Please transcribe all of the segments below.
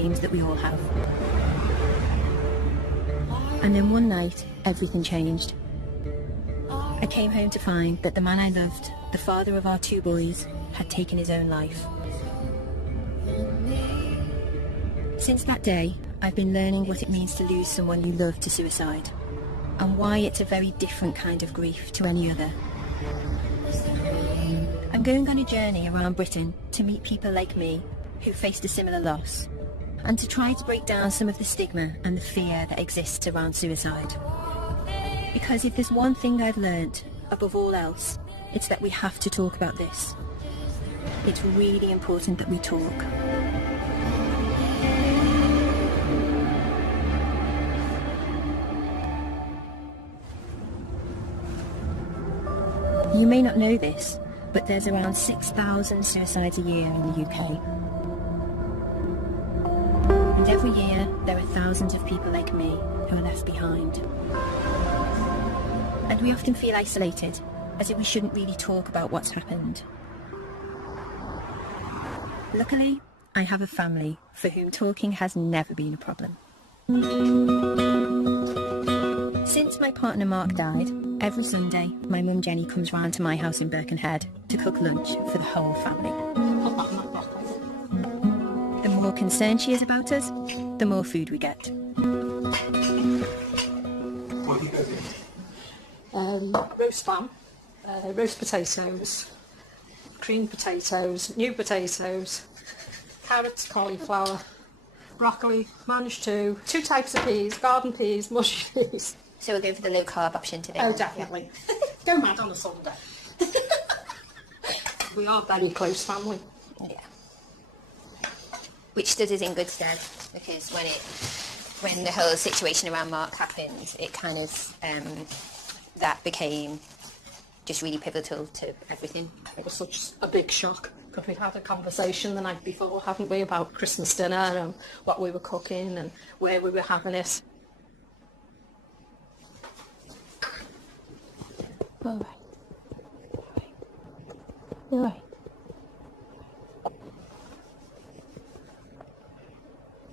dreams that we all have. And then one night, everything changed. I came home to find that the man I loved, the father of our 2 boys, had taken his own life. Since that day, I've been learning what it means to lose someone you love to suicide, and why it's a very different kind of grief to any other. I'm going on a journey around Britain to meet people like me who faced a similar loss, and to try to break down some of the stigma and the fear that exists around suicide. Because if there's one thing I've learnt, above all else, it's that we have to talk about this. It's really important that we talk. You may not know this, but there's around 6,000 suicides a year in the UK. And every year, there are thousands of people like me who are left behind. And we often feel isolated, as if we shouldn't really talk about what's happened. Luckily, I have a family for whom talking has never been a problem. Since my partner Mark died, every Sunday, my mum Jenny comes round to my house in Birkenhead to cook lunch for the whole family. The more concerned she is about us, the more food we get. Roast lamb, roast potatoes, creamed potatoes, new potatoes, carrots, cauliflower, broccoli, managed 2 types of peas, garden peas, mushy peas. So we'll go for the low carb option today. Oh, definitely. Go mad on a Sunday. We are very close family. Yeah. Which stood us in good stead, because when the whole situation around Mark happened, it kind of that became just really pivotal to everything. It was such a big shock, because we'd had a conversation the night before, haven't we, about Christmas dinner and what we were cooking and where we were having it. All right. All right.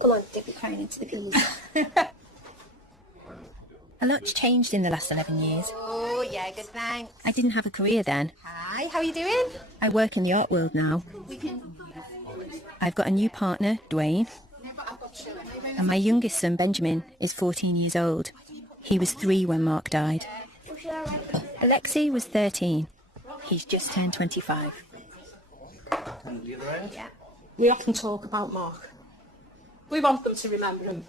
Come on, dip your crown into the peas. A lot's changed in the last 11 years. Oh, yeah, good, thanks. I didn't have a career then. Hi, how are you doing? I work in the art world now. I've got a new partner, Dwayne. And my youngest son, Benjamin, is 14 years old. He was 3 when Mark died. Alexei was 13. He's just turned 25. Yeah. We often talk about Mark. We want them to remember him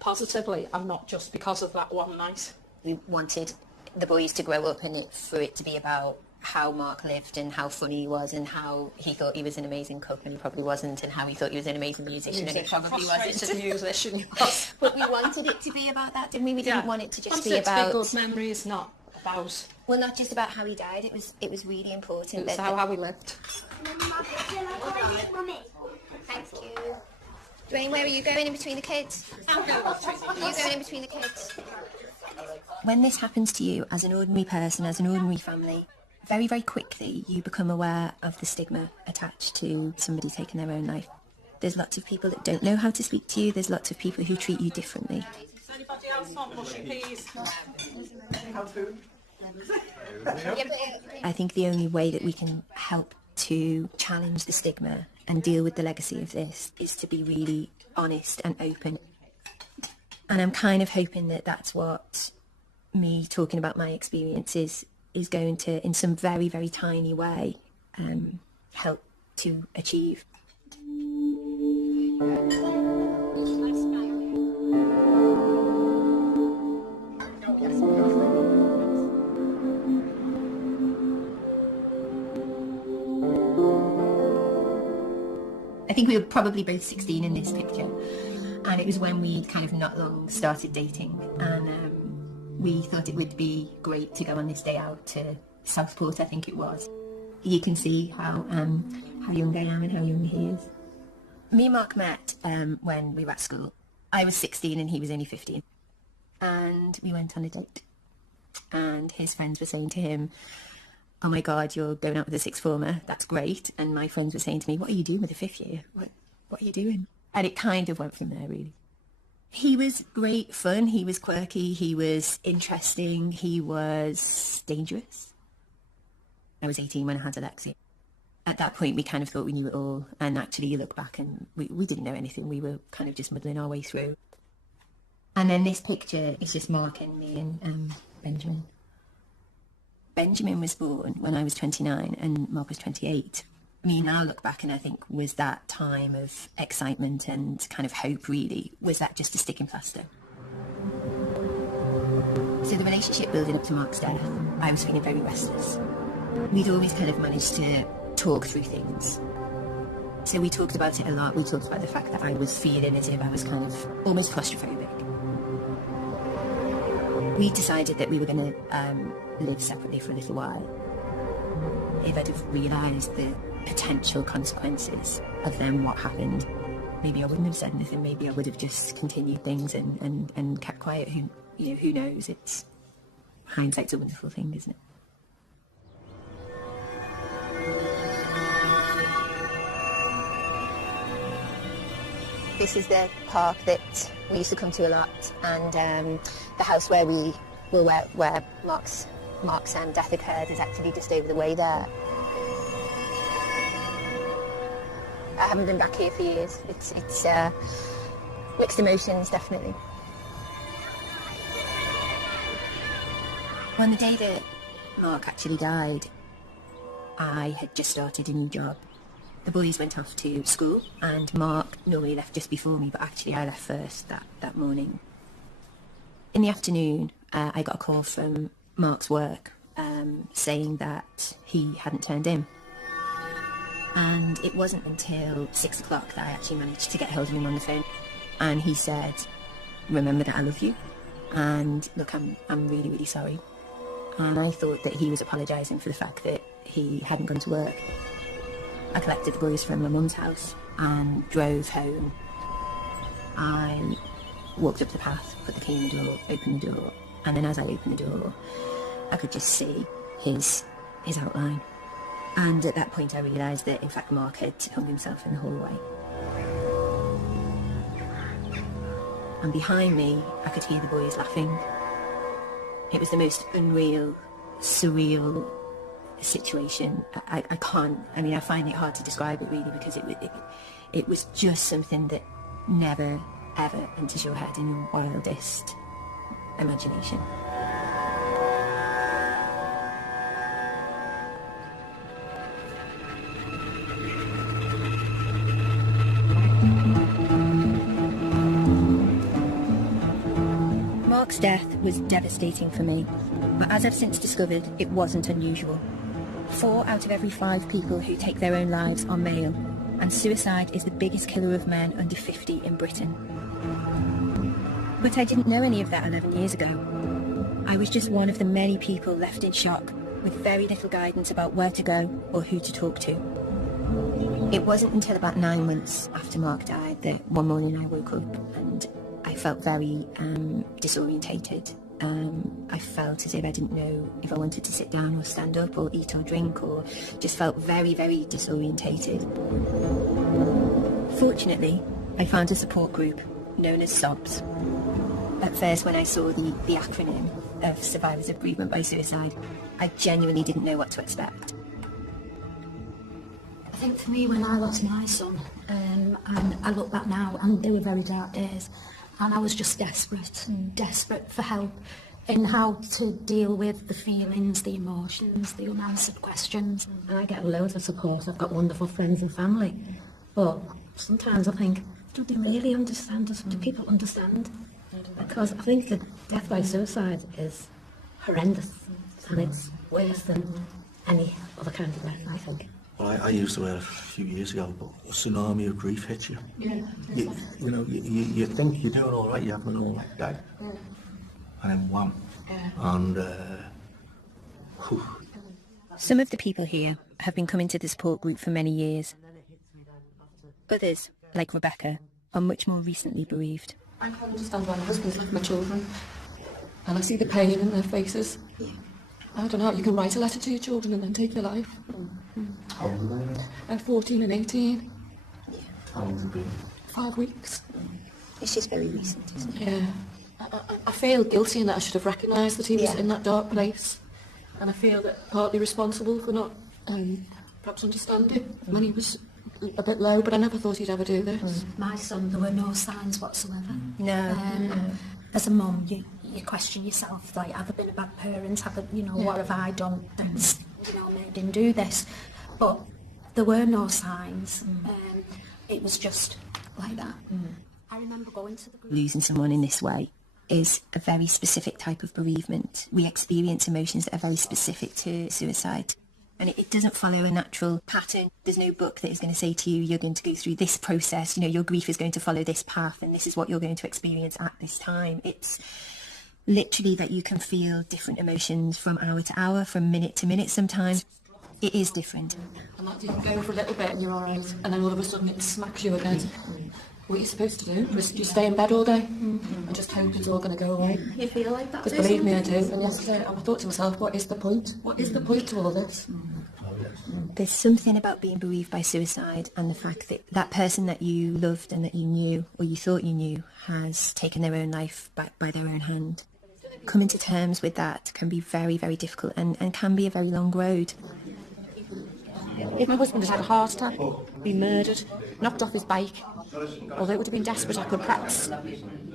positively and not just because of that one night. We wanted the boys to grow up and for it to be about how Mark lived and how funny he was and how he thought he was an amazing cook and he probably wasn't, and how he thouut he was an amazing musician and he probably wasn't. Musician he was. But we wanted it to be about that, didn't we? We didn't want it to just be about... It to be good memories, not about... Well, not just about how he died. It was really important. It was how he lived. Thank you. Dwayne, where are you going in between the kids? Are you going in between the kids? When this happens to you as an ordinary person, as an ordinary family, very, very quickly you become aware of the stigma attached to somebody taking their own life. There's lots of people that don't know how to speak to you. There's lots of people who treat you differently. Does anybody else want mushy peas? I think the only way that we can help to challenge the stigma and deal with the legacy of this is to be really honest and open. And I'm kind of hoping that that's what me talking about my experiences is going to, in some very, very tiny way, help to achieve. I think we were probably both 16 in this picture, and it was when we kind of not long started dating, and we thought it would be great to go on this day out to Southport, I think it was. You can see how young I am and how young he is. Me and Mark met when we were at school. I was 16 and he was only 15, and we went on a date, and his friends were saying to him, "Oh my God, you're going out with a sixth former, that's great." And my friends were saying to me, "What are you doing with a fifth year? What are you doing?" And it kind of went from there, really. He was great fun. He was quirky. He was interesting. He was dangerous. I was 18 when I had dyslexia. At that point, we kind of thought we knew it all. And actually, you look back and we didn't know anything. We were kind of just muddling our way through. And then this picture is just Mark and me and Benjamin. Benjamin was born when I was 29 and Mark was 28. I mean, now I look back and I think, was that time of excitement and kind of hope, really? Was that just a sticking plaster? So the relationship building up to Mark's death, I was feeling very restless. We'd always kind of managed to talk through things. So we talked about it a lot. We talked about the fact that I was feeling as if I was kind of almost claustrophobic. We decided that we were going to live separately for a little while. If I'd have realised the potential consequences of then what happened, maybe I wouldn't have said anything. Maybe I would have just continued things and kept quiet. Who knows? It's hindsight's a wonderful thing, isn't it? This is the park that we used to come to a lot, and the house where where Mark's death occurred is actually just over the way there. I haven't been back here for years. It's mixed emotions, definitely. On the day that Mark actually died, I had just started a new job. The boys went off to school, and Mark normally left just before me, but actually I left first that morning. In the afternoon, I got a call from Mark's work saying that he hadn't turned in. And it wasn't until 6 o'clock that I actually managed to get hold of him on the phone. And he said, "Remember that I love you. And look, I'm really, really sorry." And I thought that he was apologising for the fact that he hadn't gone to work. I collected the boys from my mum's house and drove home. I walked up the path, put the key in the door, opened the door, and then as I opened the door, I could just see his outline. And at that point I realised that in fact Mark had hung himself in the hallway. And behind me I could hear the boys laughing. It was the most unreal, surreal situation. I find it hard to describe it really, because it was just something that never ever enters your head in your wildest imagination. Mark's death was devastating for me, but as I've since discovered, it wasn't unusual. 4 out of every 5 people who take their own lives are male, and suicide is the biggest killer of men under 50 in Britain. But I didn't know any of that 11 years ago. I was just one of the many people left in shock, with very little guidance about where to go or who to talk to. It wasn't until about 9 months after Mark died that one morning I woke up and I felt very disorientated. I felt as if I didn't know if I wanted to sit down or stand up or eat or drink, or just felt very, very disorientated. Fortunately, I found a support group known as SOBS. At first, when I saw the acronym of Survivors of Bereavement by Suicide, I genuinely didn't know what to expect. I think for me, when I lost my son, and I look back now, and they were very dark days, and I was just desperate for help in how to deal with the feelings, the emotions, the unanswered questions. And I get loads of support. I've got wonderful friends and family. But sometimes I think, do they really understand us? Do people understand? Because I think that death by suicide is horrendous, and it's worse than any other kind of death, I think. Well, I used the word a few years ago, but a tsunami of grief hits you. Yeah. You think you're doing all right, you're having a normal day, and then wham. And Some of the people here have been coming to the support group for many years. Others, like Rebecca, are much more recently bereaved. I can't understand why my husband's left my children, and I see the pain in their faces. I don't know how you can write a letter to your children and then take your life. how old are they? At 14 and 18. How long has it been? 5 weeks. It's just very recent, isn't it? Yeah. I feel guilty in that I should have recognised that he was in that dark place. And I feel that partly responsible for not perhaps understanding when he was a bit low, but I never thought he'd ever do this. My son, there were no signs whatsoever. No. As a mum, you question yourself, like, have I been a bad parent? Have I, what have I done that's, made him do this? But there were no signs. It was just like that. I remember going to the group. Losing someone in this way is a very specific type of bereavement. We experience emotions that are very specific to suicide. And it doesn't follow a natural pattern. There's no book that is going to say to you, you're going to go through this process, your grief is going to follow this path, and this is what you're going to experience at this time. It's literally that you can feel different emotions from hour to hour, from minute to minute sometimes. It is different. And that didn't go for a little bit and you're all right, and then all of a sudden it smacks you again. What you're supposed to do is you stay in bed all day and just hope it's all going to go away. You feel like that? Because believe me, I do. And yesterday I thought to myself, what is the point? What is the point to all this? There's something about being bereaved by suicide and the fact that that person that you loved and that you knew, or you thought you knew, has taken their own life back by their own hand. Coming to terms with that can be very, very difficult and can be a very long road. If my husband had had a heart attack, been murdered, knocked off his bike, although it would have been desperate, I could perhaps,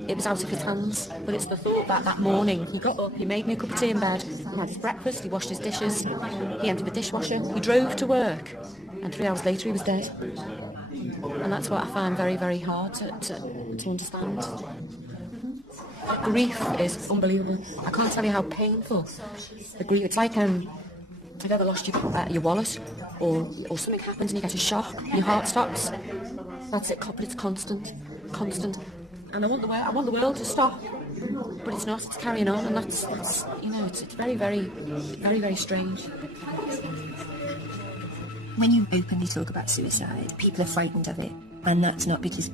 it was out of his hands. But it's the thought that morning he got up, he made me a cup of tea in bed, he had his breakfast, he washed his dishes, he emptied the dishwasher, he drove to work, and 3 hours later he was dead. And that's what I find very, very hard to understand. Grief is unbelievable. I can't tell you how painful the grief. It's like have you ever lost your wallet, or something happens and you get a shock, your heart stops. That's it, but it's constant. And I want the world to stop, but it's not. It's carrying on, and that's it's very, very, very, very strange. When you openly talk about suicide, people are frightened of it, and that's not because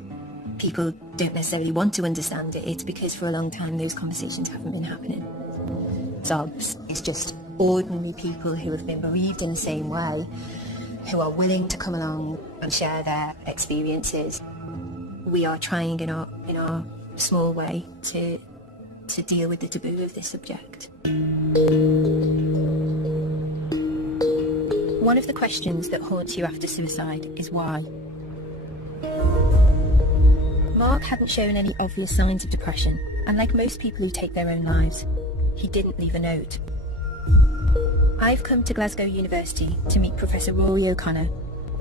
people don't necessarily want to understand it. It's because for a long time those conversations haven't been happening. Sobs is just ordinary people who have been bereaved in the same way, who are willing to come along and share their experiences. We are trying in our small way to deal with the taboo of this subject. One of the questions that haunts you after suicide is why. Mark hadn't shown any obvious signs of depression, and like most people who take their own lives, he didn't leave a note. I've come to Glasgow University to meet Professor Rory O'Connor,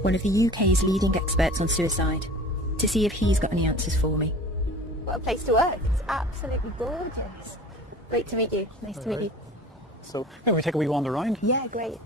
one of the UK's leading experts on suicide, to see if he's got any answers for me. What a place to work. It's absolutely gorgeous. Great to meet you. Nice to meet you. So maybe we take a wee wander around. Yeah, great.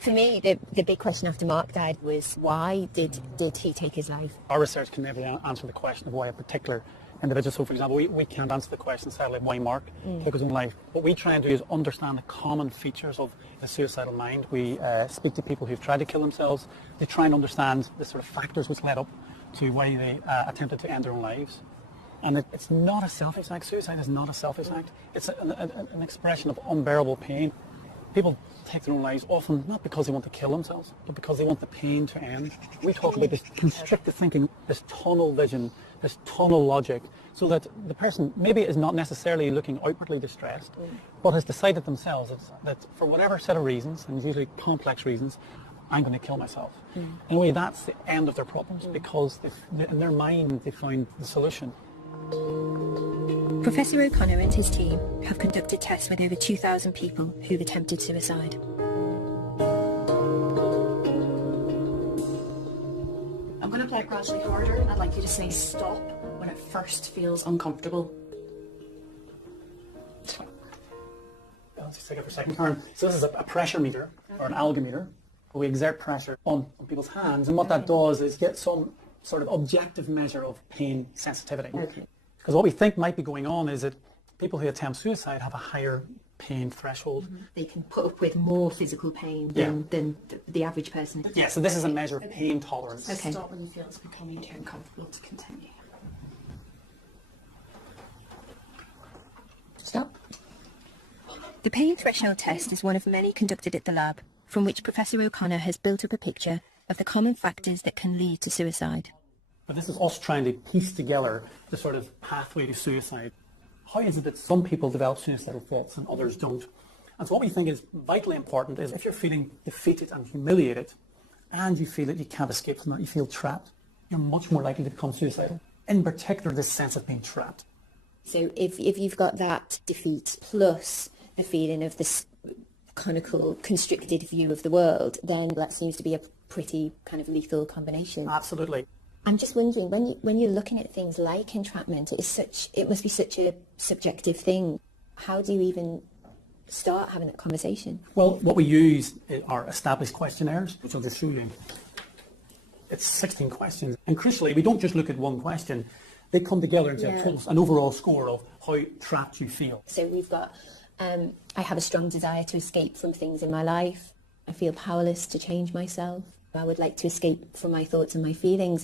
For me, the big question after Mark died was why did he take his life? Our research can never answer the question of why a particular individual. So, for example, we can't answer the question, sadly, why Mark took his own life. What we try and do is understand the common features of a suicidal mind. We speak to people who've tried to kill themselves. They try and understand the sort of factors which led up to why they attempted to end their own lives. And it's not a selfish act. Suicide is not a selfish act. It's an expression of unbearable pain. People take their own lives often not because they want to kill themselves, but because they want the pain to end. We talk about this constricted thinking, this tunnel vision, this tunnel logic, so that the person maybe is not necessarily looking outwardly distressed, but has decided themselves that for whatever set of reasons, and usually complex reasons, I'm going to kill myself. In a way, that's the end of their problems, because in their mind they find the solution. Professor O'Connor and his team have conducted tests with over 2,000 people who've attempted suicide. I'm going to play it gradually harder, and I'd like you to say stop when it first feels uncomfortable. Let's just take it for a second, Karen. So this is a pressure meter, or an algometer. We exert pressure on people's hands, and what that does is get some sort of objective measure of pain sensitivity. Because what we think might be going on is that people who attempt suicide have a higher pain threshold. They can put up with more physical pain than the average person. Yeah, so this is a measure of pain tolerance. Okay. Stop when you feel it's becoming too uncomfortable to continue. Stop. The pain threshold test is one of many conducted at the lab, from which Professor O'Connor has built up a picture of the common factors that can lead to suicide. But this is us trying to piece together the sort of pathway to suicide. How is it that some people develop suicidal thoughts and others don't? And so what we think is vitally important is if you're feeling defeated and humiliated and you feel that you can't escape from that, you feel trapped, you're much more likely to become suicidal. In particular, this sense of being trapped. So if you've got that defeat plus a feeling of this conical, constricted view of the world, then that seems to be a pretty kind of lethal combination. Absolutely. I'm just wondering, when you're looking at things like entrapment, it must be such a subjective thing. How do you even start having that conversation? Well, what we use are established questionnaires, which I'll just show you. It's 16 questions. And crucially, we don't just look at one question. They come together and tell us an overall score of how trapped you feel. So we've got, I have a strong desire to escape from things in my life. I feel powerless to change myself. I would like to escape from my thoughts and my feelings.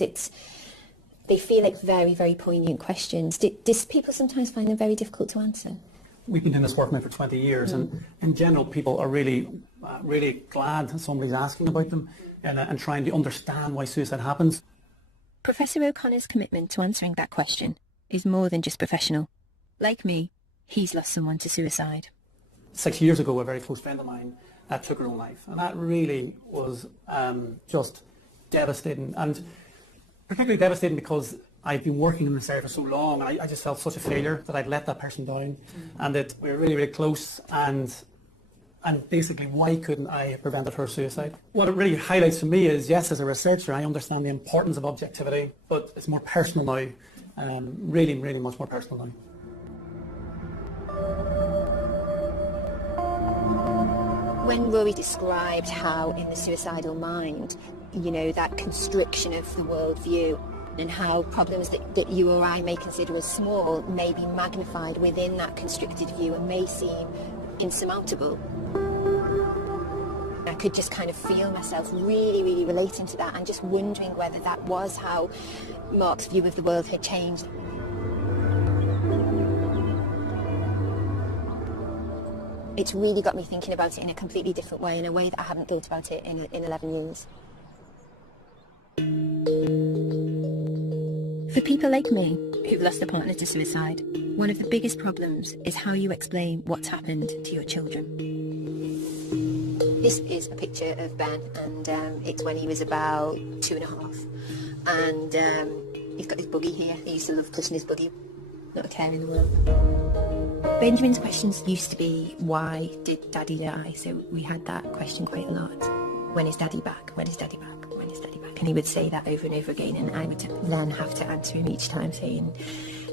They feel like very, very poignant questions. Do people sometimes find them very difficult to answer? We've been doing this work now for 20 years, and in general, people are really glad that somebody's asking about them and trying to understand why suicide happens. Professor O'Connor's commitment to answering that question is more than just professional. Like me, he's lost someone to suicide. 6 years ago, a very close friend of mine took her own life, and that really was just devastating, and particularly devastating because I've been working in this area for so long, and I just felt such a failure that I'd let that person down, and that we were really, really close, and basically, why couldn't I have prevented her suicide? What it really highlights to me is, yes, as a researcher, I understand the importance of objectivity, but it's more personal now, really, really much more personal now. When Rory described how in the suicidal mind, that constriction of the worldview and how problems that you or I may consider as small may be magnified within that constricted view and may seem insurmountable. I could just kind of feel myself really, really relating to that and just wondering whether that was how Mark's view of the world had changed. It's really got me thinking about it in a completely different way, in a way that I haven't thought about it in 11 years. For people like me, who've lost a partner to suicide, one of the biggest problems is how you explain what's happened to your children. This is a picture of Ben, and it's when he was about 2.5. And he's got his buggy here. He used to love pushing his buggy. Not a care in the world. Benjamin's questions used to be, why did Daddy die? So we had that question quite a lot. When is Daddy back? When is Daddy back? When is Daddy back? And he would say that over and over again, and I would then have to answer him each time saying,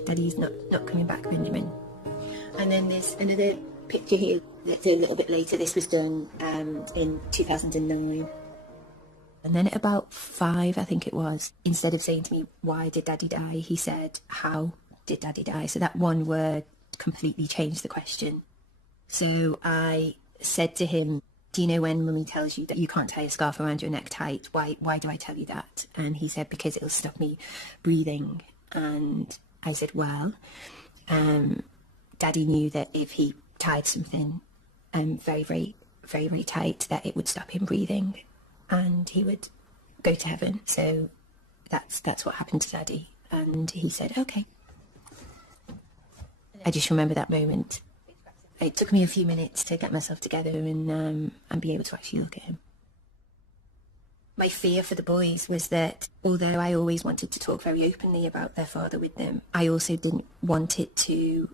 Daddy's not coming back, Benjamin. And then there's another picture here that's a little bit later. This was done in 2009. And then at about 5, I think it was, instead of saying to me, why did Daddy die? He said, how did Daddy die? So that one word completely changed the question. So I said to him, do you know when Mummy tells you that you can't tie a scarf around your neck tight? Why do I tell you that? And he said, because it'll stop me breathing. And I said, well, Daddy knew that if he tied something very, very, very, very tight, that it would stop him breathing and he would go to heaven. So that's what happened to Daddy. And he said, okay. I just remember that moment. It took me a few minutes to get myself together and be able to actually look at him. My fear for the boys was that although I always wanted to talk very openly about their father with them, I also didn't want it to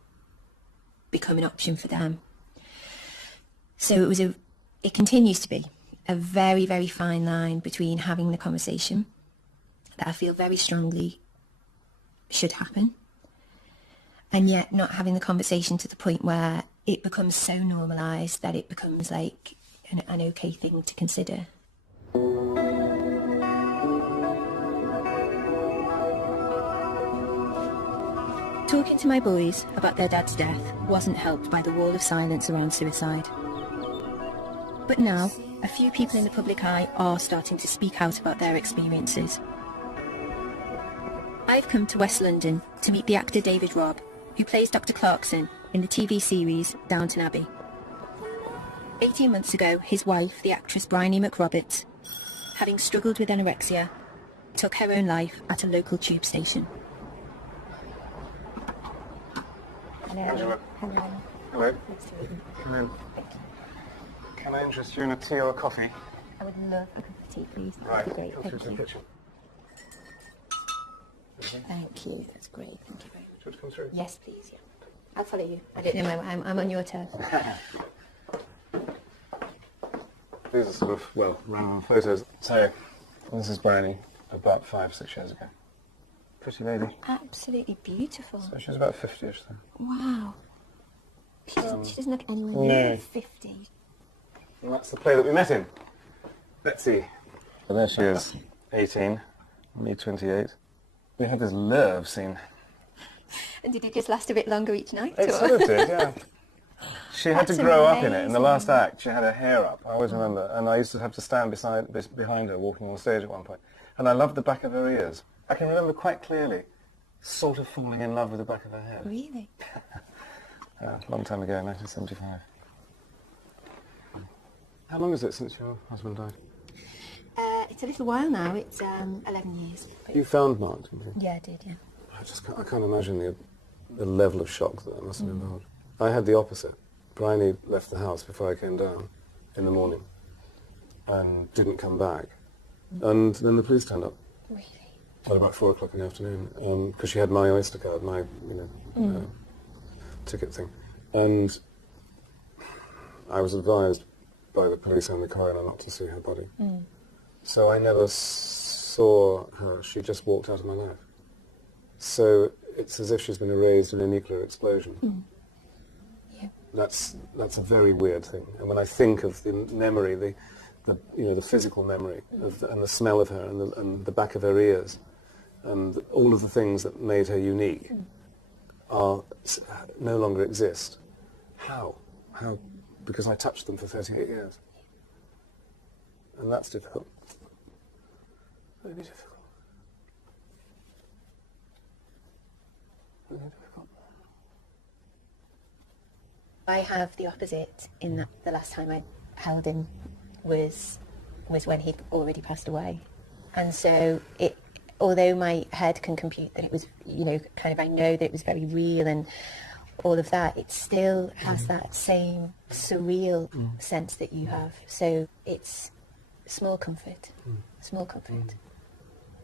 become an option for them. So it continues to be a very, very fine line between having the conversation that I feel very strongly should happen, and yet not having the conversation to the point where it becomes so normalised that it becomes like an okay thing to consider. Talking to my boys about their dad's death wasn't helped by the wall of silence around suicide. But now, a few people in the public eye are starting to speak out about their experiences. I've come to West London to meet the actor David Robb, who plays Dr. Clarkson in the TV series Downton Abbey. 18 months ago, his wife, the actress Bryony McRoberts, having struggled with anorexia, took her own life at a local tube station. Hello. Hello. Come in. Can I interest you in a tea or a coffee? I would love a cup of tea, please. Right. That'd be great. Come Thank through to the you. kitchen. Thank you. That's great. Thank you very much. Should we come through? Yes, please. Yeah. I'll follow you. I don't know. I'm on your turf. These are sort of, well, random photos. So, this is Brownie, about 5-6 years ago. Pretty lady. Absolutely beautiful. So she's about 50ish then. Wow. She doesn't look anywhere No. near 50. And that's the play that we met in. Betsy. So there she is, 18, me 28. We had this love scene. And did it just last a bit longer each night? It or? sort of did, yeah. She had to That's grow up in it. In the amazing. last act, she had her hair up. I always remember. And I used to have to stand behind her, walking on stage at one point. And I loved the back of her ears. I can remember quite clearly sort of falling in love with the back of her hair. Really? A long time ago, 1975. How long is it since your husband died? It's a little while now. It's 11 years. You found Mark, didn't you? Yeah, I did, yeah. I can't imagine the level of shock that must have involved. I had the opposite. Bryony left the house before I came down in the morning and didn't come back. And then the police turned up. Really? At about 4 o'clock in the afternoon, because she had my Oyster card, my ticket thing, and I was advised by the police and the coroner not to see her body. So I never saw her. She just walked out of my life. So it's as if she's been erased in a nuclear explosion. Yeah. That's a very weird thing. And when I think of the memory, the physical memory and the smell of her and the back of her ears, and all of the things that made her unique are no longer exist. How? Because I touched them for 38 years. And that's difficult. Very difficult. Very difficult. I have the opposite in that the last time I held him was when he'd already passed away. And so although my head can compute that it was, I know that it was very real and all of that, it still has that same surreal sense that you have. So it's small comfort.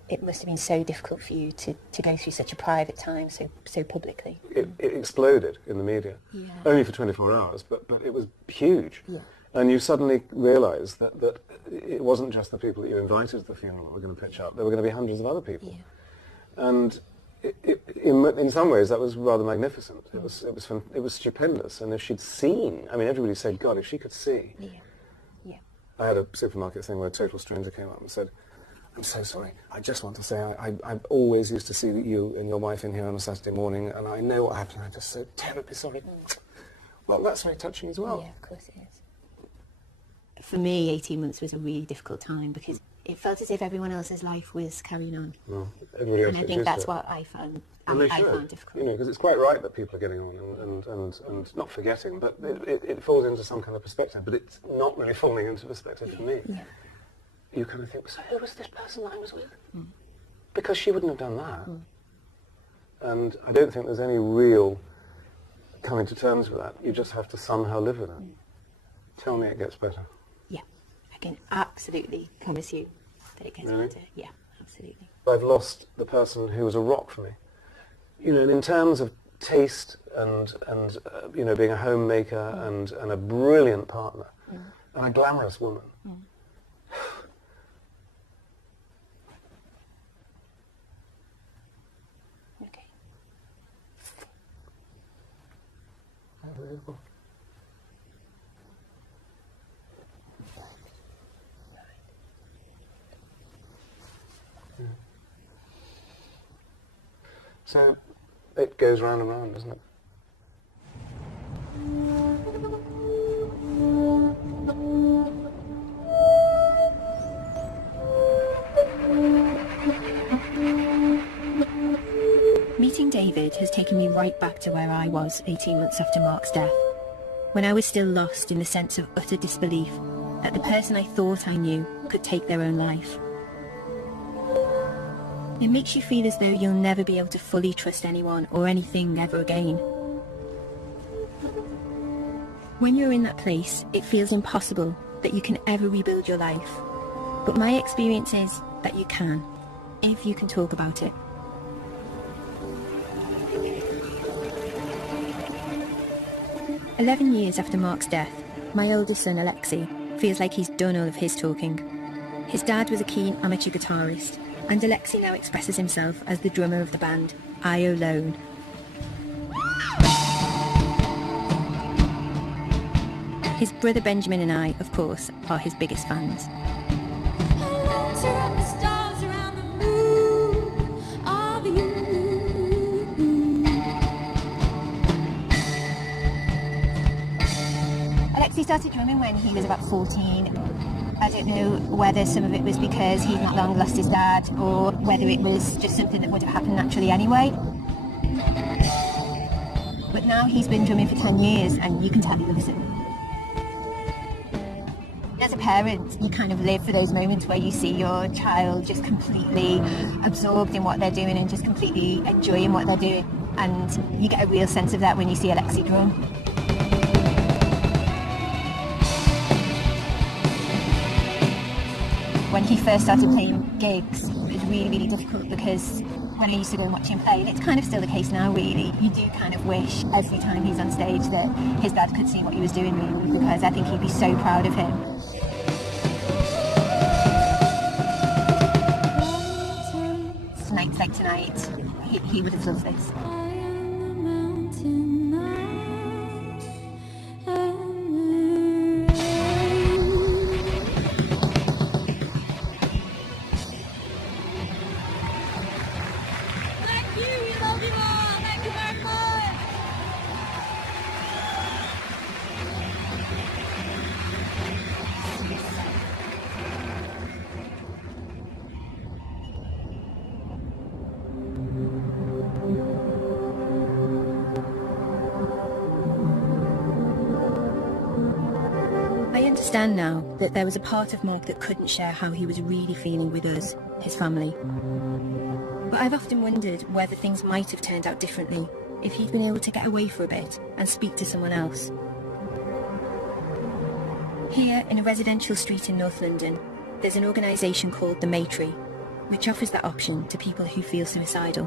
It must have been so difficult for you to go through such a private time so publicly. It exploded in the media. Yeah. Only for 24 hours, but it was huge. Yeah. And you suddenly realise that it wasn't just the people that you invited to the funeral that were going to pitch up. There were going to be hundreds of other people. Yeah. And in some ways that was rather magnificent. It was stupendous. And if she'd seen, everybody said, God, if she could see. Yeah. Yeah. I had a supermarket thing where a total stranger came up and said, I'm so sorry. I just want to say I've always used to see you and your wife in here on a Saturday morning, and I know what happened. I'm just so terribly sorry. Well, that's very touching as well. Yeah, of course it is. For me, 18 months was a really difficult time because it felt as if everyone else's life was carrying on. Well, everybody else And I gets think used that's to it. what I found. And they I should, found difficult. because it's quite right that people are getting on and not forgetting, but it falls into some kind of perspective. But it's not really falling into perspective for me. Yeah. You kind of think, so who was this person that I was with? Because she wouldn't have done that. And I don't think there's any real coming to terms with that. You just have to somehow live with it. Tell me it gets better. Yeah, I can absolutely promise you that it gets Really? better. Yeah, absolutely. I've lost the person who was a rock for me. And in terms of taste and being a homemaker and a brilliant partner and a glamorous woman. Okay. So it goes round and round, doesn't it? Meeting David has taken me right back to where I was 18 months after Mark's death, when I was still lost in the sense of utter disbelief that the person I thought I knew could take their own life. It makes you feel as though you'll never be able to fully trust anyone or anything ever again. When you're in that place, it feels impossible that you can ever rebuild your life. But my experience is that you can, if you can talk about it. "11 years after Mark's death, my oldest son Alexei feels like he's done all of his talking. His dad was a keen amateur guitarist, and Alexei now expresses himself as the drummer of the band I Alone. His brother Benjamin and I, of course, are his biggest fans. Alexei started drumming when he was about 14. I don't know whether some of it was because he'd not long lost his dad, or whether it was just something that would have happened naturally anyway. But now he's been drumming for 10 years, and you can tell he loves it. As a parent, you kind of live for those moments where you see your child just completely absorbed in what they're doing and just completely enjoying what they're doing. And you get a real sense of that when you see Alexei drum. When he first started playing gigs, it was really, really difficult because when I used to go and watch him play, and it's kind of still the case now really, you do kind of wish every time he's on stage that his dad could see what he was doing really, because I think he'd be so proud of him. Nights like tonight, he would have loved this. I understand now that there was a part of Mark that couldn't share how he was really feeling with us, his family. But I've often wondered whether things might have turned out differently if he'd been able to get away for a bit and speak to someone else. Here, in a residential street in North London, there's an organisation called the Matry, which offers that option to people who feel suicidal.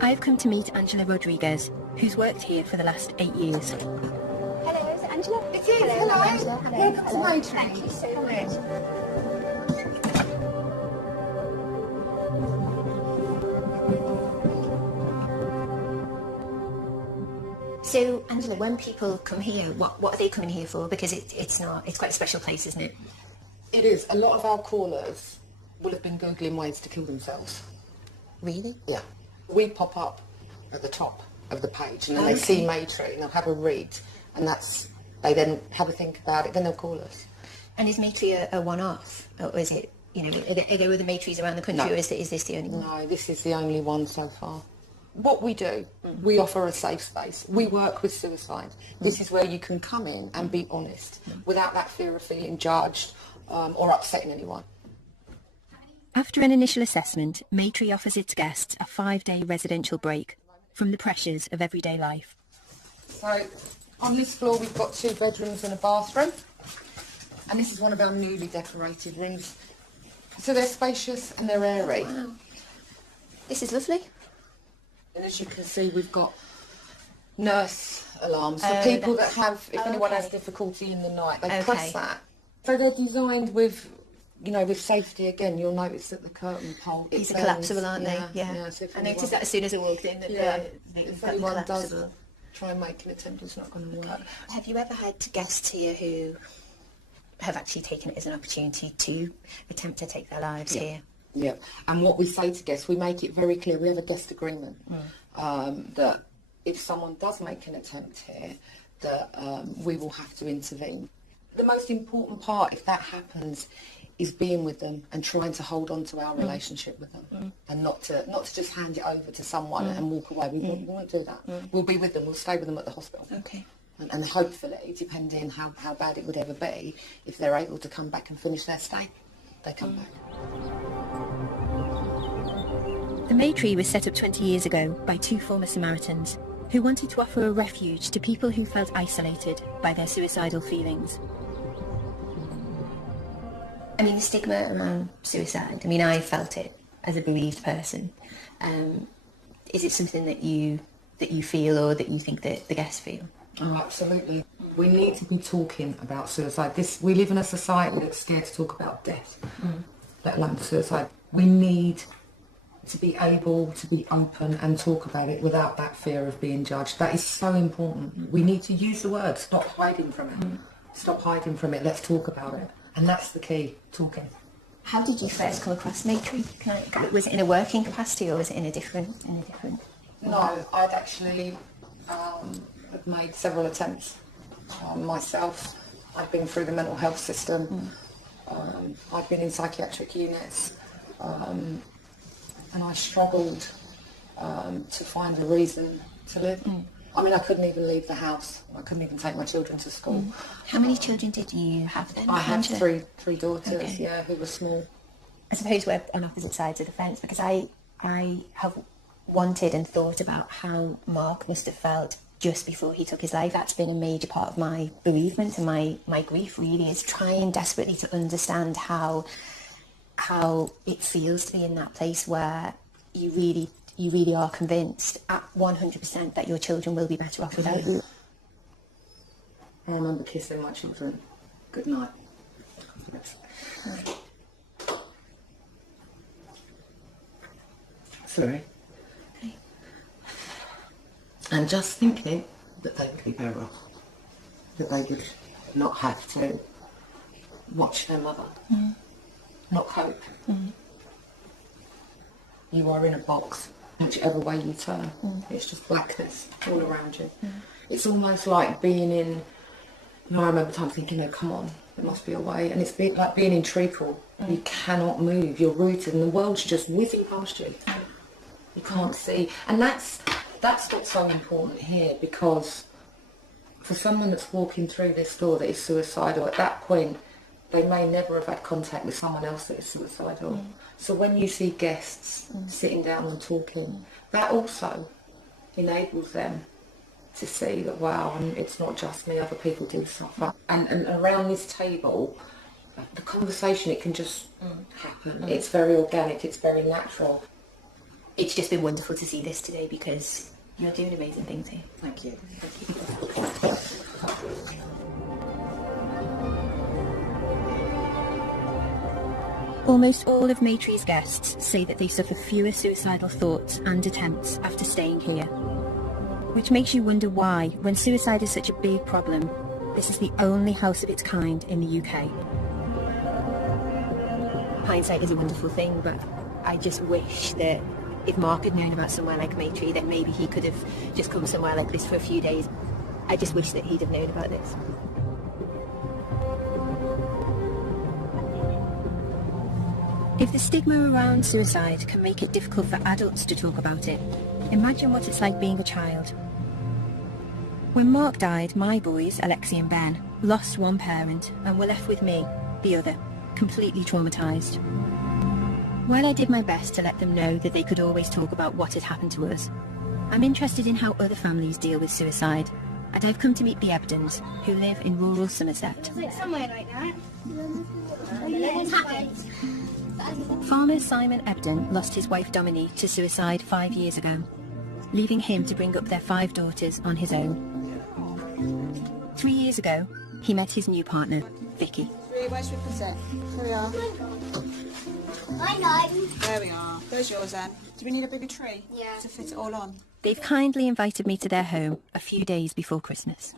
I've come to meet Angela Rodriguez, who's worked here for the last 8 years. Hello, is it Angela? It is. Hello. Angela. Hello. Welcome to my Thank you so much. So, Angela, when people come here, what are they coming here for? Because it's quite a special place, isn't it? It is. A lot of our callers will have been Googling ways to kill themselves. Really? Yeah. We pop up at the top of the page and then they see Matry and they'll have a read and they then have a think about it, then they'll call us. And is Matry a one-off? Or is it, are there other Matrys around the country, No. or is this the only one? No, this is the only one so far. What we do, we offer a safe space. We work with suicide. This is where you can come in and be honest without that fear of feeling judged or upsetting anyone. After an initial assessment, Matry offers its guests a 5-day residential break from the pressures of everyday life. So on this floor we've got 2 bedrooms and a bathroom, and this is one of our newly decorated rooms. So they're spacious and they're airy. Wow. This is lovely. And as you can see, we've got nurse alarms for people that have, if anyone has difficulty in the night, they press that. So they're designed with, with safety. Again, you'll notice that the curtain pole, These are collapsible, aren't they? Yeah. So I noticed that as soon as I walked in. That if anyone does try and make an attempt, it's not going to work. Have you ever had guests here who have actually taken it as an opportunity to attempt to take their lives here? Yeah, and what we say to guests, we make it very clear, we have a guest agreement, that if someone does make an attempt here, that we will have to intervene. The most important part, if that happens, is being with them and trying to hold on to our relationship with them, and not to just hand it over to someone and walk away. We won't do that. We'll be with them, we'll stay with them at the hospital. Okay. And hopefully, depending how bad it would ever be, if they're able to come back and finish their stay, they come back. The May Tree was set up 20 years ago by 2 former Samaritans who wanted to offer a refuge to people who felt isolated by their suicidal feelings. I mean, the stigma around suicide, I mean, I felt it as a bereaved person. Is it something that you feel, or that you think that the guests feel? Oh, absolutely. We need to be talking about suicide. We live in a society that's scared to talk about death, let alone suicide. We need to be able to be open and talk about it without that fear of being judged. That is so important. We need to use the word. Stop hiding from it. Stop hiding from it. Let's talk about it. And that's the key, talking. How did you first come across May Tree? Was it in a working capacity, or was it in a different? No, I'd actually had made several attempts myself. I'd been through the mental health system. I'd been in psychiatric units. And I struggled to find a reason to live. I mean, I couldn't even leave the house. I couldn't even take my children to school. How many children did you have then? I had three daughters, who were small. I suppose we're on opposite sides of the fence, because I have wanted and thought about how Mark must have felt just before he took his life. That's been a major part of my bereavement and my grief, really, is trying desperately to understand how it feels to be in that place where you really are convinced at 100% that your children will be better off without you. I remember kissing my children. Good night. Sorry. Okay. And just thinking that they would be better off. That they would not have to watch their mother. Not cope. You are in a box, whichever way you turn. It's just blackness all around you. It's almost like being in, I remember times thinking, no, come on, there must be a way. And it's like being in treacle. You cannot move, you're rooted, and the world's just whizzing past you. You can't see. And that's what's so important here, because for someone that's walking through this door that is suicidal, at that point, they may never have had contact with someone else that is suicidal. So when you see guests sitting down and talking, that also enables them to see that, wow, and it's not just me, other people do suffer. And around this table, the conversation, it can just happen. It's very organic, it's very natural. It's just been wonderful to see this today, because you're doing amazing things here. Thank you. Almost all of May Tree's guests say that they suffer fewer suicidal thoughts and attempts after staying here. Which makes you wonder why, when suicide is such a big problem, this is the only house of its kind in the UK. Hindsight is a wonderful thing, but I just wish that if Mark had known about somewhere like May Tree, then maybe he could have just come somewhere like this for a few days. I just wish that he'd have known about this. If the stigma around suicide can make it difficult for adults to talk about it, imagine what it's like being a child. When Mark died, my boys, Alexi and Ben, lost one parent and were left with me, the other, completely traumatised. While I did my best to let them know that they could always talk about what had happened to us, I'm interested in how other families deal with suicide, and I've come to meet the Ebdons, who live in rural Somerset. Somewhere like that. Farmer Simon Ebdon lost his wife Dominique to suicide 5 years ago, leaving him to bring up their 5 daughters on his own. 3 years ago, he met his new partner, Vicky. Where's your cassette? Here we are. I know. There we are. There's yours then. Do we need a bigger tree? Yeah. To fit it all on? They've kindly invited me to their home a few days before Christmas.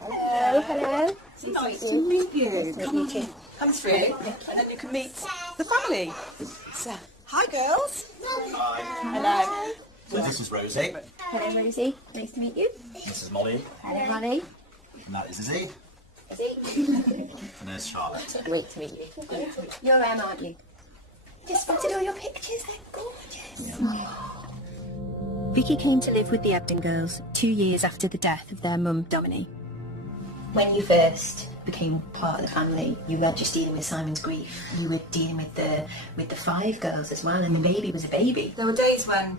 Hello, hello. It's nice to meet you. Come through, and then you can meet the family. So, hi, girls. Hello. So this is Rosie. Hello, Rosie. Nice to meet you. This is Molly. Hello, Molly. And that is Izzy. Izzy. And there's Charlotte. Great to meet you. You're Em, aren't you? Just spotted all your pictures. They're gorgeous. Yeah. Vicky came to live with the Ebdon girls 2 years after the death of their mum, Dominique. When you first became part of the family, you weren't just dealing with Simon's grief, you were dealing with the 5 girls as well, and the baby was a baby. There were days when,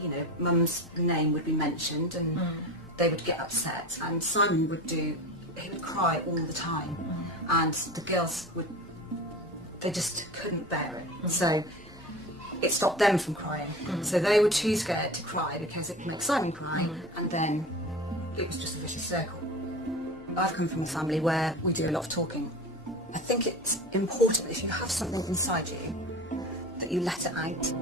you know, Mum's name would be mentioned and they would get upset, and Simon he would cry all the time, and the girls they just couldn't bear it. So it stopped them from crying. So they were too scared to cry because it makes Simon cry, and then it was just a vicious circle. I've come from a family where we do a lot of talking. I think it's important if you have something inside you that you let it out.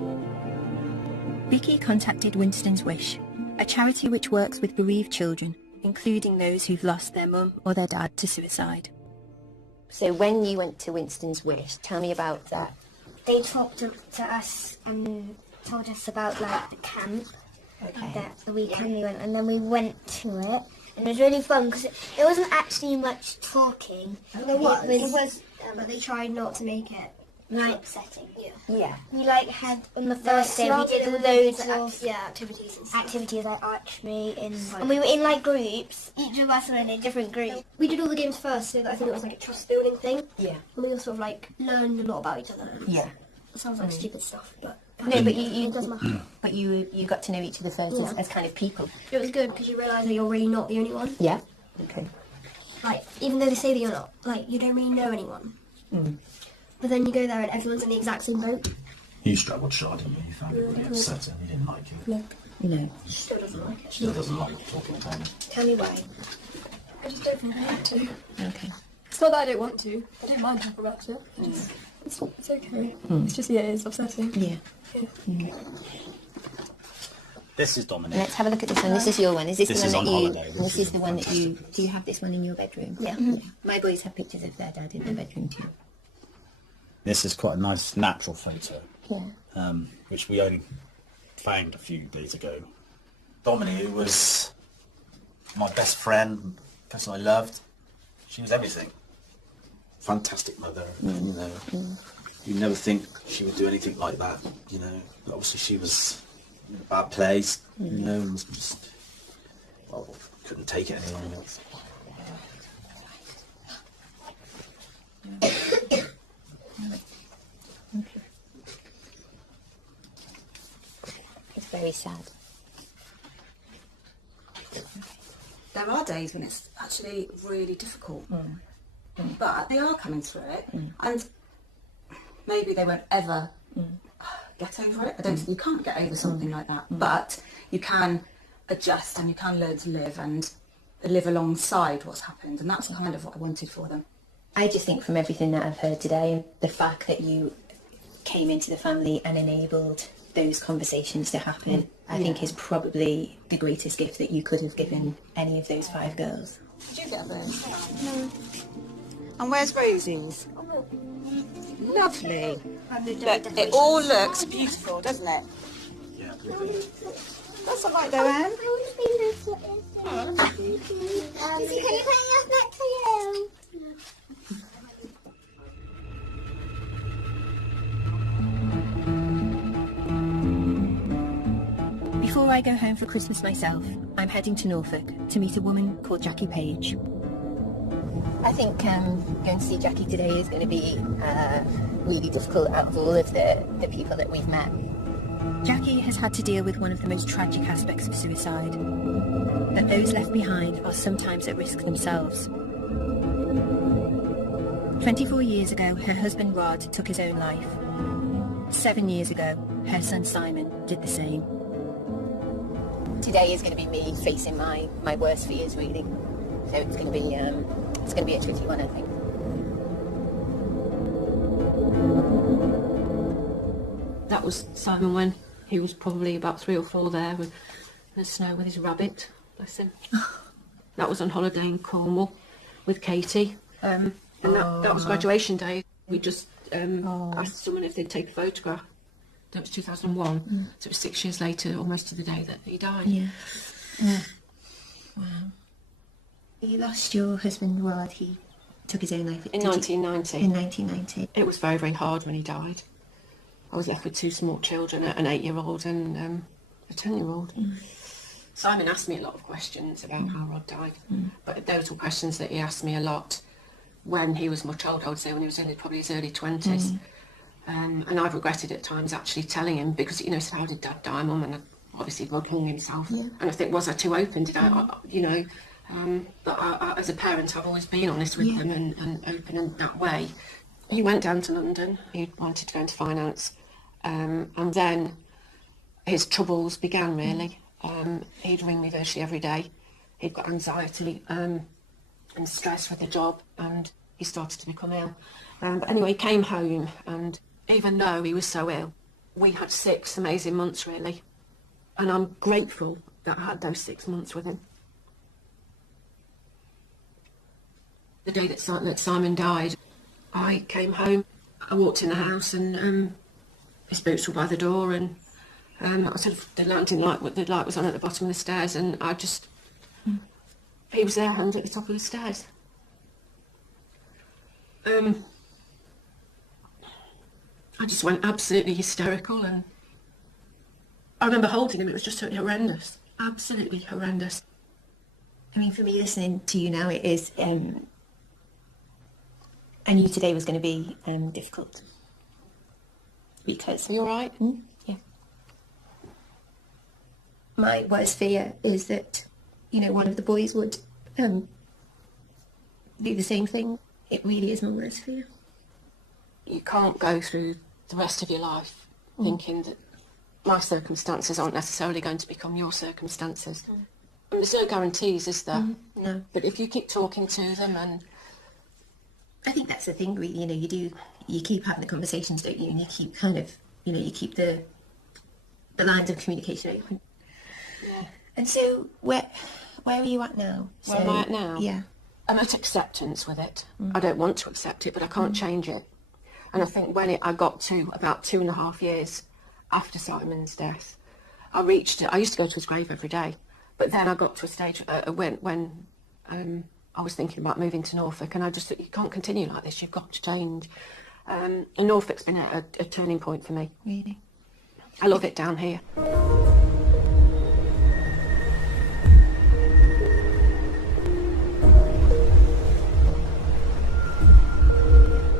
Vicky contacted Winston's Wish, a charity which works with bereaved children, including those who've lost their mum or their dad to suicide. So when you went to Winston's Wish, tell me about that. They talked to us and told us about like the camp that the weekend we went, and then we went to it, and it was really fun because it wasn't actually much talking. It was, but they tried not to make it upsetting. Yeah. We like had on the first day we did loads of activities like archery and we were in like groups. Each of us were in a different group. We did all the games first, so I think it was like a trust building thing. Yeah. And we all sort of like learned a lot about each other. Yeah. It sounds like stupid stuff, but No, but it doesn't matter. But you got to know each other first as kind of people. It was good because you realise that you're really not the only one. Yeah. Okay. Like, even though they say that you're not, like, you don't really know anyone. But then you go there and everyone's in the exact same boat. You struggled, Shah, didn't you? You found it really upsetting. You didn't like it. No. No. Still doesn't like it. Still doesn't like talking to me. Tell me why. I just don't think I want to. Okay. It's not that I don't want to. I don't mind talking about it. It's okay. It's just, it's upsetting. Yeah. This is Dominic. Let's have a look at this one. This is your one. Is this This the is one that on you? holiday. This is the one that you. Do you have this one in your bedroom? Yeah. My boys have pictures of their dad in their bedroom too. This is quite a nice natural photo, Yeah. which we only found a few days ago. Dominic, who was my best friend, person I loved, she was everything. Fantastic mother, you know. You never think she would do anything like that, you know. But obviously she was in a bad place, you know, and was just, well, couldn't take it any longer. It's very sad. There are days when it's actually really difficult, but they are coming through it, and maybe they won't ever get over it. I don't think you can't get over something like that, but you can adjust and you can learn to live and live alongside what's happened, and that's kind of what I wanted for them. I just think from everything that I've heard today, the fact that you came into the family and enabled those conversations to happen, I think is probably the greatest gift that you could have given any of those 5 girls. Did you get those? No. And where's Rosie's? Lovely. But It all looks beautiful, doesn't it? Yeah. That's all right though, Anne. Can you bring us back to you? Before I go home for Christmas myself, I'm heading to Norfolk to meet a woman called Jackie Page. I think going to see Jackie today is going to be really difficult out of all of the people that we've met. Jackie has had to deal with one of the most tragic aspects of suicide, that those left behind are sometimes at risk themselves. 24 years ago, her husband Rod took his own life. 7 years ago, her son Simon did the same. Today is going to be me facing my worst fears, really. So it's going to be a tricky one, I think. That was Simon when he was probably about 3 or 4 there with the snow with his rabbit, bless him. That was on holiday in Cornwall with Katie. And that was graduation day. We just asked someone if they'd take a photograph. That was 2001, so it was 6 years later, almost to the day that he died. Yeah. Wow. You lost your husband Rod. He took his own life In 1990. In 1990. It was very, very hard when he died. I was left with 2 small children, an 8-year-old and a 10-year-old. Simon asked me a lot of questions about how Rod died, but those were questions that he asked me a lot when he was much older, I would say when he was only probably his early 20s. And I've regretted at times actually telling him, because, you know, he said, how did Dad die, Mum? And obviously he'd hung himself. And I think, was I too open? Did I, you know? But as a parent, I've always been honest with them and open in that way. He went down to London. He wanted to go into finance. And then his troubles began, really. He'd ring me virtually every day. He'd got anxiety and stress with the job, and he started to become ill. But anyway, he came home, and even though he was so ill, we had 6 amazing months, really. And I'm grateful that I had those 6 months with him. The day that Simon died, I came home, I walked in the house, and his boots were by the door, and I sort of, the light was on at the bottom of the stairs, and I just, he was there and at the top of the stairs. I just went absolutely hysterical, and I remember holding him. It was just horrendous, absolutely horrendous. I mean, for me, listening to you now, it is, I knew today was going to be difficult. Because... Are you all right? Yeah. My worst fear is that, you know, one of the boys would do the same thing. It really is my worst fear. You can't go through the rest of your life thinking that my circumstances aren't necessarily going to become your circumstances. And there's no guarantees, is there? No. But if you keep talking to them, and I think that's the thing, really, you know, you keep having the conversations, don't you? And you keep kind of, you know, you keep the lines of communication open. Yeah. And so, where are you at now? Where am I at now? Yeah. I'm at acceptance with it. I don't want to accept it, but I can't change it. And I think when I got to about 2.5 years after Simon's death, I reached it. I used to go to his grave every day, but then I got to a stage when I was thinking about moving to Norfolk, and I just thought, you can't continue like this, you've got to change. And Norfolk's been a turning point for me. Really? I love it down here.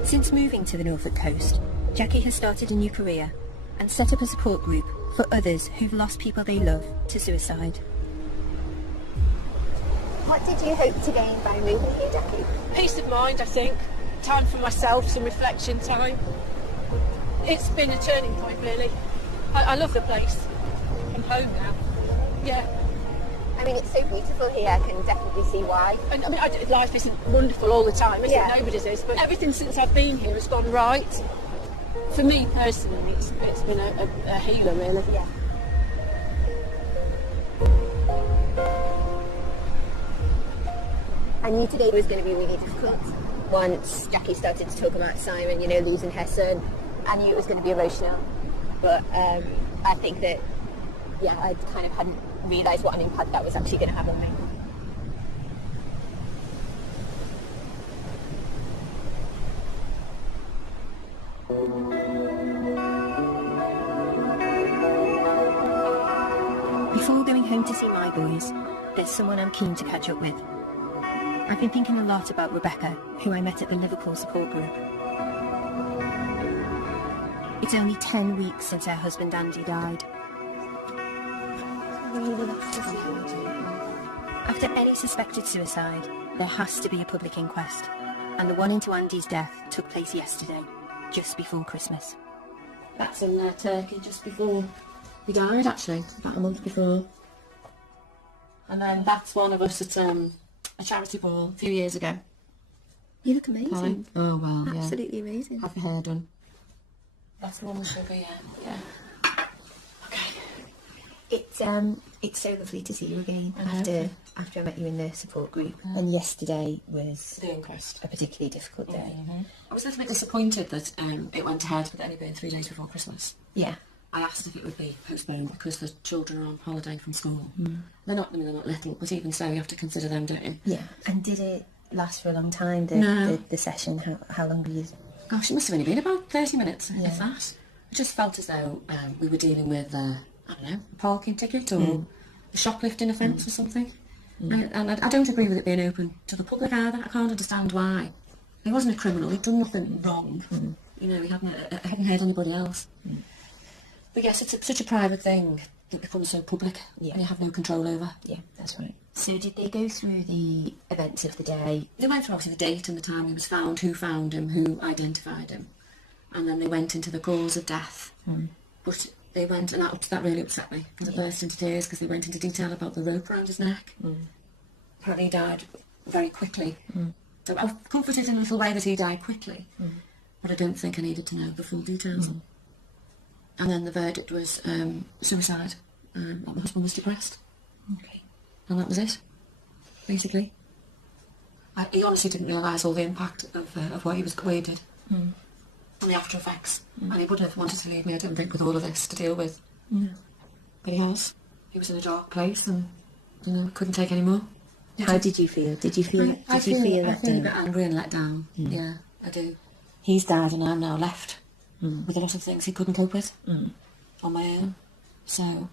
Since moving to the Norfolk coast, Jackie has started a new career and set up a support group for others who've lost people they love to suicide. What did you hope to gain by moving here, Jackie? Peace of mind, I think. Time for myself, some reflection time. It's been a turning point, really. I love the place. I'm home now. Yeah. I mean, it's so beautiful here, I can definitely see why. And I mean, life isn't wonderful all the time, is it? Nobody's is, but everything since I've been here has gone right. For me personally, it's been a healer, really. Yeah. I knew today was going to be really difficult. Once Jackie started to talk about Simon, you know, losing her son, I knew it was going to be emotional. But I think that, yeah, I kind of hadn't realised what an impact that was actually going to have on me. Before going home to see my boys, there's someone I'm keen to catch up with. I've been thinking a lot about Rebecca, who I met at the Liverpool support group. It's only 10 weeks since her husband Andy died. After any suspected suicide, there has to be a public inquest, and the one into Andy's death took place yesterday, just before Christmas. That's in Turkey just before he died, actually, about a month before. And then that's one of us at a charity ball a few years ago. You look amazing. Oh, well, yeah. Absolutely amazing. Have the hair done. That's the one with sugar, yeah. Okay. It's so lovely to see you again after I met you in the support group. And yesterday was the inquest. A particularly difficult day. I was a little bit disappointed that it went ahead with it only being 3 days before Christmas. Yeah. I asked if it would be postponed because the children are on holiday from school. They're not little, but even so, you have to consider them, don't you? Yeah. And did it last for a long time, the session? How long were you? Gosh, it must have only been about 30 minutes, if that. It just felt as though we were dealing with, I don't know, a parking ticket or a shoplifting offence or something. And I don't agree with it being open to the public either. I can't understand why. He wasn't a criminal, he'd done nothing wrong. You know, he hadn't hurt anybody else. But yes, it's such a private thing that becomes so public, and you have no control over. Yeah, that's right. So did they go through the events of the day? They went through obviously the date and the time he was found, who found him, who identified him, and then they went into the cause of death. But they went, and that really upset me, and I burst into tears because they went into detail about the rope around his neck. Apparently he died very quickly. So I was comforted in a little way that he died quickly, but I don't think I needed to know the full details. And then the verdict was suicide, and my husband was depressed. Okay. And that was it, basically. He honestly didn't realise all the impact of what he did. And the after effects. And he wouldn't have wanted to leave me, I don't think, with all of this to deal with. But he has. He was in a dark place and, you know, couldn't take any more. How did you feel? Did you feel I feel let a bit down? angry and let down. Yeah, I do. He's died and I'm now left with a lot of things he couldn't cope with on my own. So,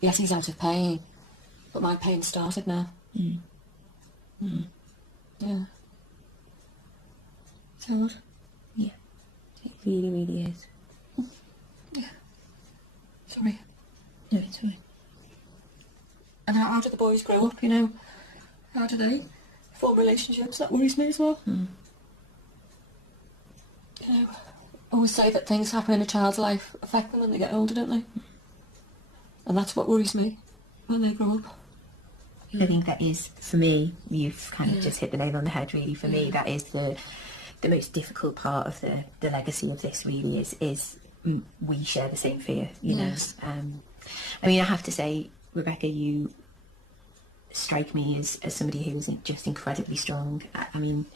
yes, he's out of pain, but my pain started now. Yeah. So what? Yeah. It really, really is. Yeah. Sorry. No, it's fine. And how do the boys grow up, you know? How do they form relationships? That worries me as well. You know, I always say that things happen in a child's life affect them when they get older, don't they? And that's what worries me, when they grow up. I think that is, for me, you've kind of just hit the nail on the head, really. For me, that is the most difficult part of the legacy of this, really, is we share the same fear, you know. I mean, I have to say, Rebecca, you strike me as somebody who is just incredibly strong. I mean,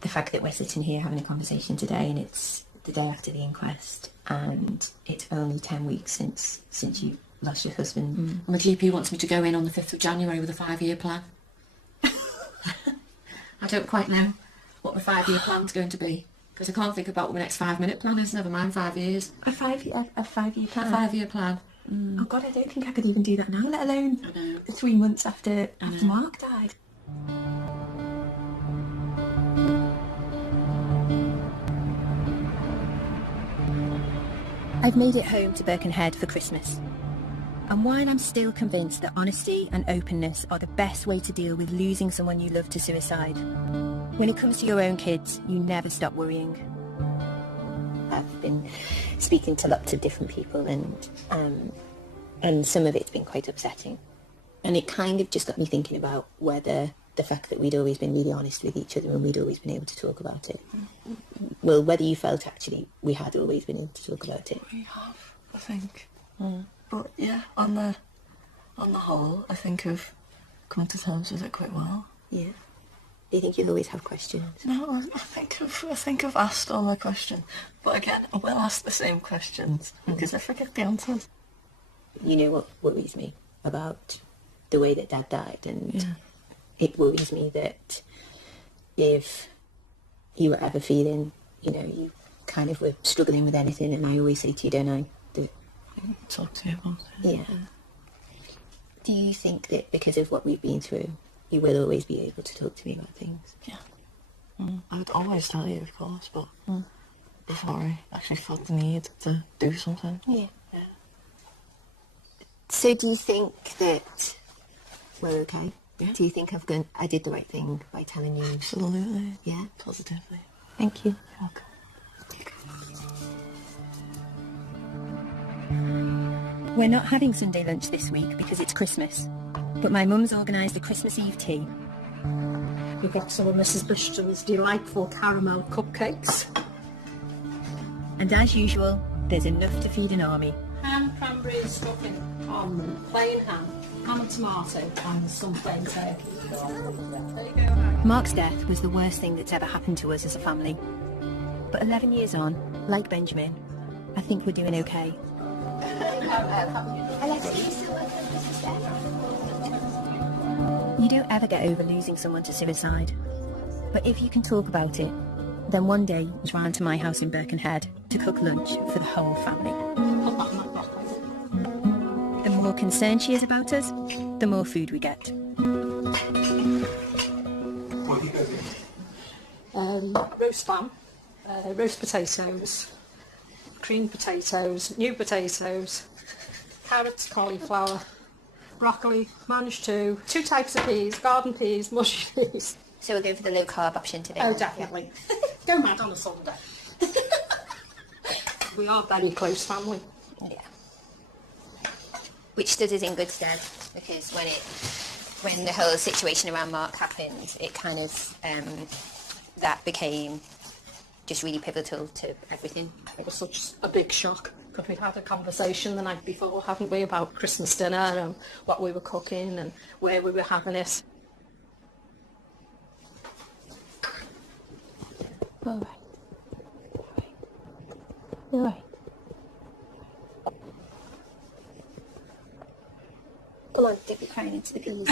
the fact that we're sitting here having a conversation today and it's the day after the inquest and it's only 10 weeks since you lost your husband. And the GP wants me to go in on the 5th of January with a 5-year plan. I don't quite know what the 5-year plan's going to be, because I can't think about what my next 5-minute plan is, never mind 5 years. A 5-year plan? A 5-year plan. Oh God, I don't think I could even do that now, let alone 3 months after Mark died. I've made it home to Birkenhead for Christmas. And while I'm still convinced that honesty and openness are the best way to deal with losing someone you love to suicide, when it comes to your own kids, you never stop worrying. I've been speaking to lots of different people and some of it's been quite upsetting. And it kind of just got me thinking about whether the fact that we'd always been really honest with each other and we'd always been able to talk about it. Well, whether you felt actually we had always been able to talk about it. We have, I think. But yeah, on the whole, I think I've come to terms with it quite well. Yeah. Do you think you'll always have questions? No, I think I've asked all my questions. But again, I will ask the same questions because I forget the answers. You know what worries me about the way that Dad died, and it worries me that if you were ever feeling, you know, you kind of were struggling with anything, and I always say to you, don't I, that talk to you about it. Yeah. Do you think that because of what we've been through, you will always be able to talk to me about things? Yeah. I would always tell you, of course, but before I actually felt the need to do something. Yeah. So do you think that we're okay? Yeah. Do you think I did the right thing by telling you? Absolutely. Yeah? Positively. Thank you. Okay. We're not having Sunday lunch this week because it's Christmas, but my mum's organised a Christmas Eve tea. We've got some of Mrs. Bishton's delightful caramel cupcakes. And as usual, there's enough to feed an army. Ham, cranberry stuffing on plain ham and tomato and some plain turkey. There you go. Mark's death was the worst thing that's ever happened to us as a family. But 11 years on, like Benjamin, I think we're doing okay. You don't ever get over losing someone to suicide. But if you can talk about it, then one day it's round to my house in Birkenhead to cook lunch for the whole family. The more concerned she is about us, the more food we get. roast lamb, roast potatoes, creamed potatoes, new potatoes, carrots, cauliflower, broccoli, mange two types of peas, garden peas, mushy peas. So we'll go for the low carb option today. Oh, definitely. Go mad on a Sunday. We are very close family. Yeah. Which stood us in good stead, because when the whole situation around Mark happened, it kind of that became just really pivotal to everything. It was such a big shock, because we'd had a conversation the night before, haven't we, about Christmas dinner and what we were cooking and where we were having it. All right. All right. Come on, dip your crown into the pillows.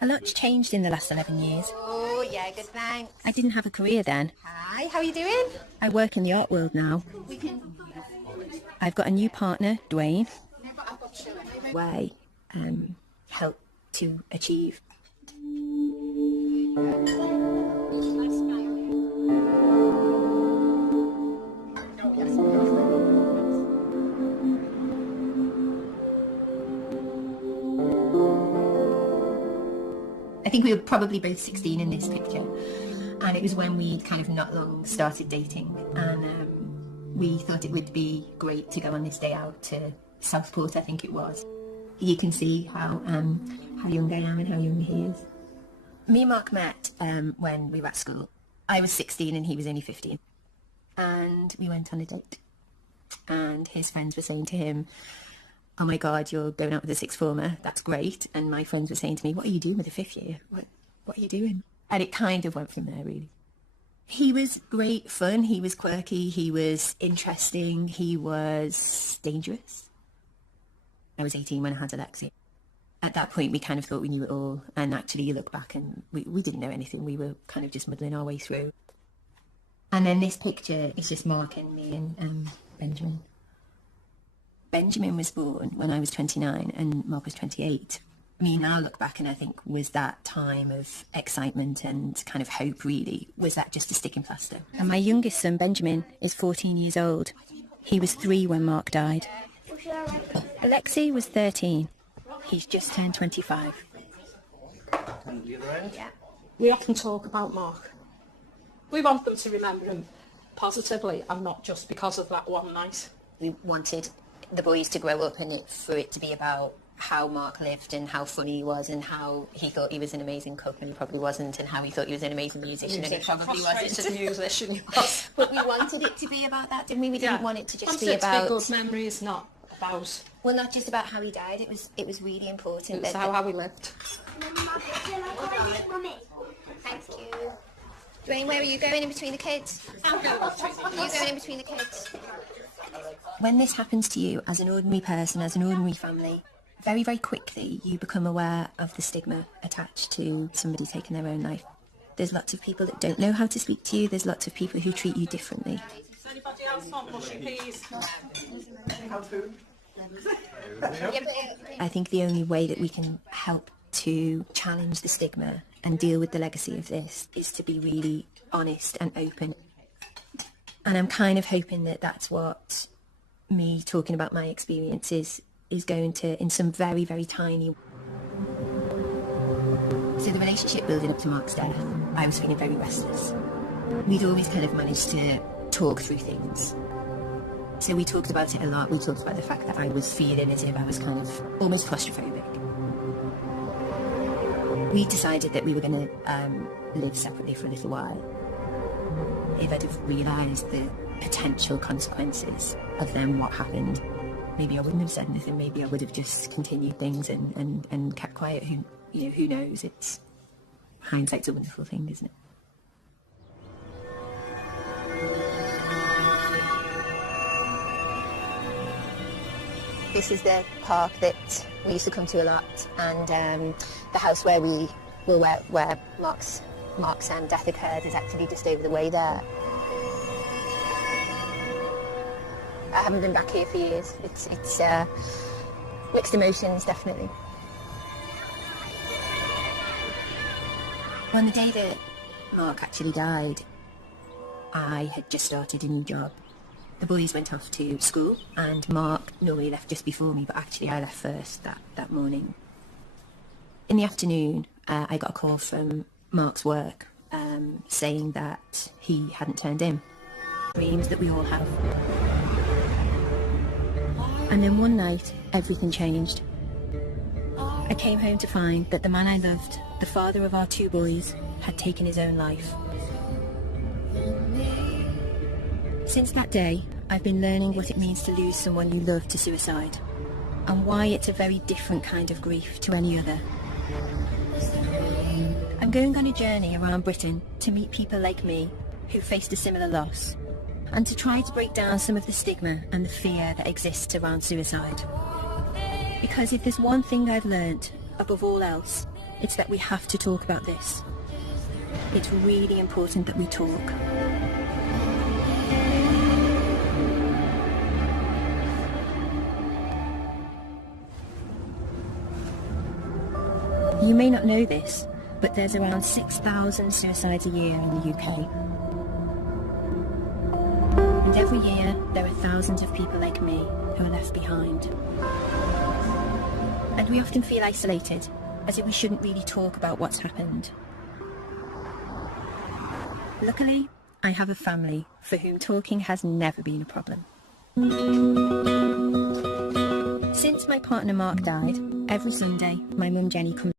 A lot's changed in the last 11 years. Oh, yeah, good, thanks. I didn't have a career then. Hi, how are you doing? I work in the art world now. I've got a new partner, Dwayne. Way help to achieve. I think we were probably both 16 in this picture, and it was when we kind of not long started dating, and we thought it would be great to go on this day out to Southport, I think it was. You can see how young I am and how young he is. Me and Mark met when we were at school. I was 16 and he was only 15, and we went on a date, and his friends were saying to him, "Oh my God, you're going out with a sixth former, that's great." And my friends were saying to me, "What are you doing with a fifth year? What are you doing?" And it kind of went from there, really. He was great fun, he was quirky, he was interesting, he was dangerous. I was 18 when I had Alexi. At that point, we kind of thought we knew it all, and actually you look back and we didn't know anything, we were kind of just muddling our way through. And then this picture is just Mark and me and Benjamin. Benjamin was born when I was 29 and Mark was 28. I mean, now I look back and I think, was that time of excitement and kind of hope, really? Was that just a sticking plaster? And my youngest son, Benjamin, is 14 years old. He was 3 when Mark died. Alexi was 13. He's just turned 25. Yeah. We often talk about Mark. We want them to remember him positively and not just because of that one night. We wanted the boys to grow up and for it to be about how Mark lived and how funny he was and how he thought he was an amazing cook and he probably wasn't, and how he thought he was an amazing musician and he probably wasn't. Musician he was. But we wanted it to be about that, didn't we? We didn't want it to just be about... good memories, not about... Well, not just about how he died, it was really important. It was how he lived. Thank you. Dwayne, where are you going in between the kids? Are you going in between the kids? When this happens to you as an ordinary person, as an ordinary family, very, very quickly you become aware of the stigma attached to somebody taking their own life. There's lots of people that don't know how to speak to you, there's lots of people who treat you differently. Does anybody else want mushy peas? I think the only way that we can help to challenge the stigma and deal with the legacy of this is to be really honest and open. And I'm kind of hoping that that's what me talking about my experiences is going to, in some very, very tiny... So the relationship building up to Mark's death, I was feeling very restless. We'd always kind of managed to talk through things. So we talked about it a lot. We talked about the fact that I was feeling as if I was kind of almost claustrophobic. We decided that we were going to live separately for a little while. If I'd have realised the potential consequences of then what happened, maybe I wouldn't have said anything. Maybe I would have just continued things and kept quiet. Who knows? It's hindsight's a wonderful thing, isn't it? This is the park that we used to come to a lot, and the house where Mark's death occurred is actually just over the way there. I haven't been back here for years. It's mixed emotions, definitely. On the day that Mark actually died, I had just started a new job. The boys went off to school, and Mark normally left just before me, but actually I left first that morning. In the afternoon, I got a call from Mark's work saying that he hadn't turned in. Dreams that we all have. And then one night, everything changed. I came home to find that the man I loved, the father of our 2 boys, had taken his own life. Since that day, I've been learning what it means to lose someone you love to suicide, and why it's a very different kind of grief to any other. I'm going on a journey around Britain to meet people like me who faced a similar loss, and to try to break down some of the stigma and the fear that exists around suicide. Because if there's one thing I've learnt, above all else, it's that we have to talk about this. It's really important that we talk. You may not know this, but there's around 6,000 suicides a year in the UK. And every year, there are thousands of people like me who are left behind. And we often feel isolated, as if we shouldn't really talk about what's happened. Luckily, I have a family for whom talking has never been a problem. Since my partner Mark died, every Sunday, my mum Jenny comes